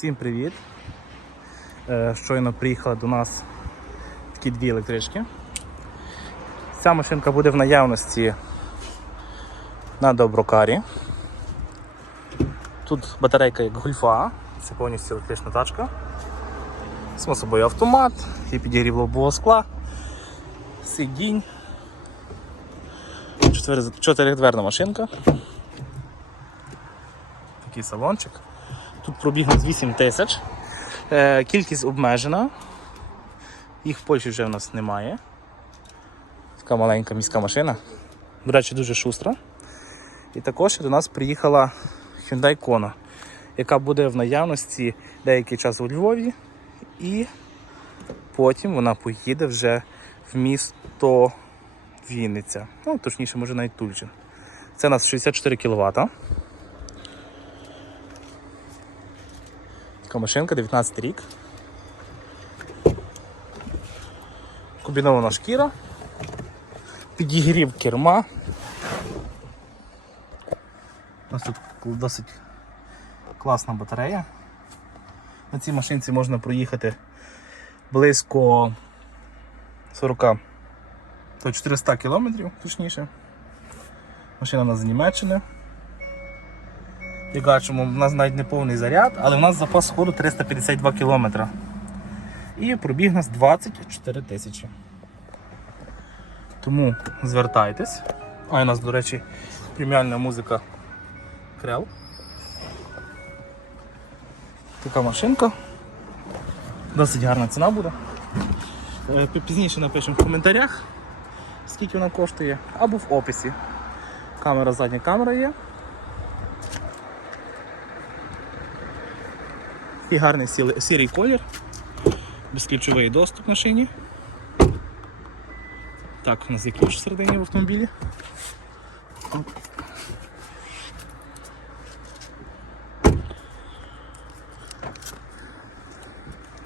Всім привіт! Е, Щойно приїхали до нас такі дві електрички. Ця машинка буде в наявності на Доброкарі. Тут батарейка як гульфа, це повністю електрична тачка. Само собою автомат, і підігрів лобового скла, сидінь, Чотири- чотиридверна машинка. Такий салончик. Тут пробіг у 8 тисяч. Е, Кількість обмежена. Їх в Польщі вже в нас немає. Така маленька міська машина. До речі, дуже шустра. І також до нас приїхала Hyundai Kona, яка буде в наявності деякий час у Львові. І потім вона поїде вже в місто Вінниця. Ну, точніше, може навіть Тульчин. Це у нас 64 кВт. Така машинка, 19 рік. Комбінована шкіра. Підігрів керма. У нас тут досить класна батарея. На цій машинці можна проїхати близько 40 то 400 кілометрів, точніше. Машина у нас з Німеччини. Як бачимо, в нас навіть не повний заряд, але в нас запас ходу 352 км. І пробіг нас 24 тисячі. Тому звертайтесь. А у нас, до речі, преміальна музика Крел. Така машинка. Досить гарна ціна буде. Е, Пізніше напишемо в коментарях, скільки вона коштує, або в описі. Камера задня камера є. Такий гарний сірий колір. Безключовий доступ на шині. Так, у нас є ключ всередині в автомобілі.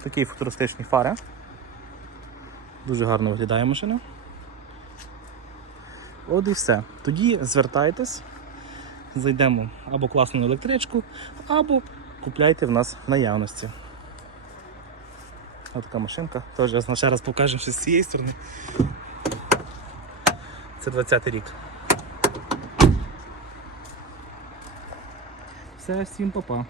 Такі футуристичні фари. Дуже гарно виглядає машина. От і все. Тоді звертайтесь, зайдемо або класну електричку, або купляйте в нас наявності. Ось така машинка. Теж ще раз покажемо що з цієї сторони. Це 20 й рік. Все, всім па-па.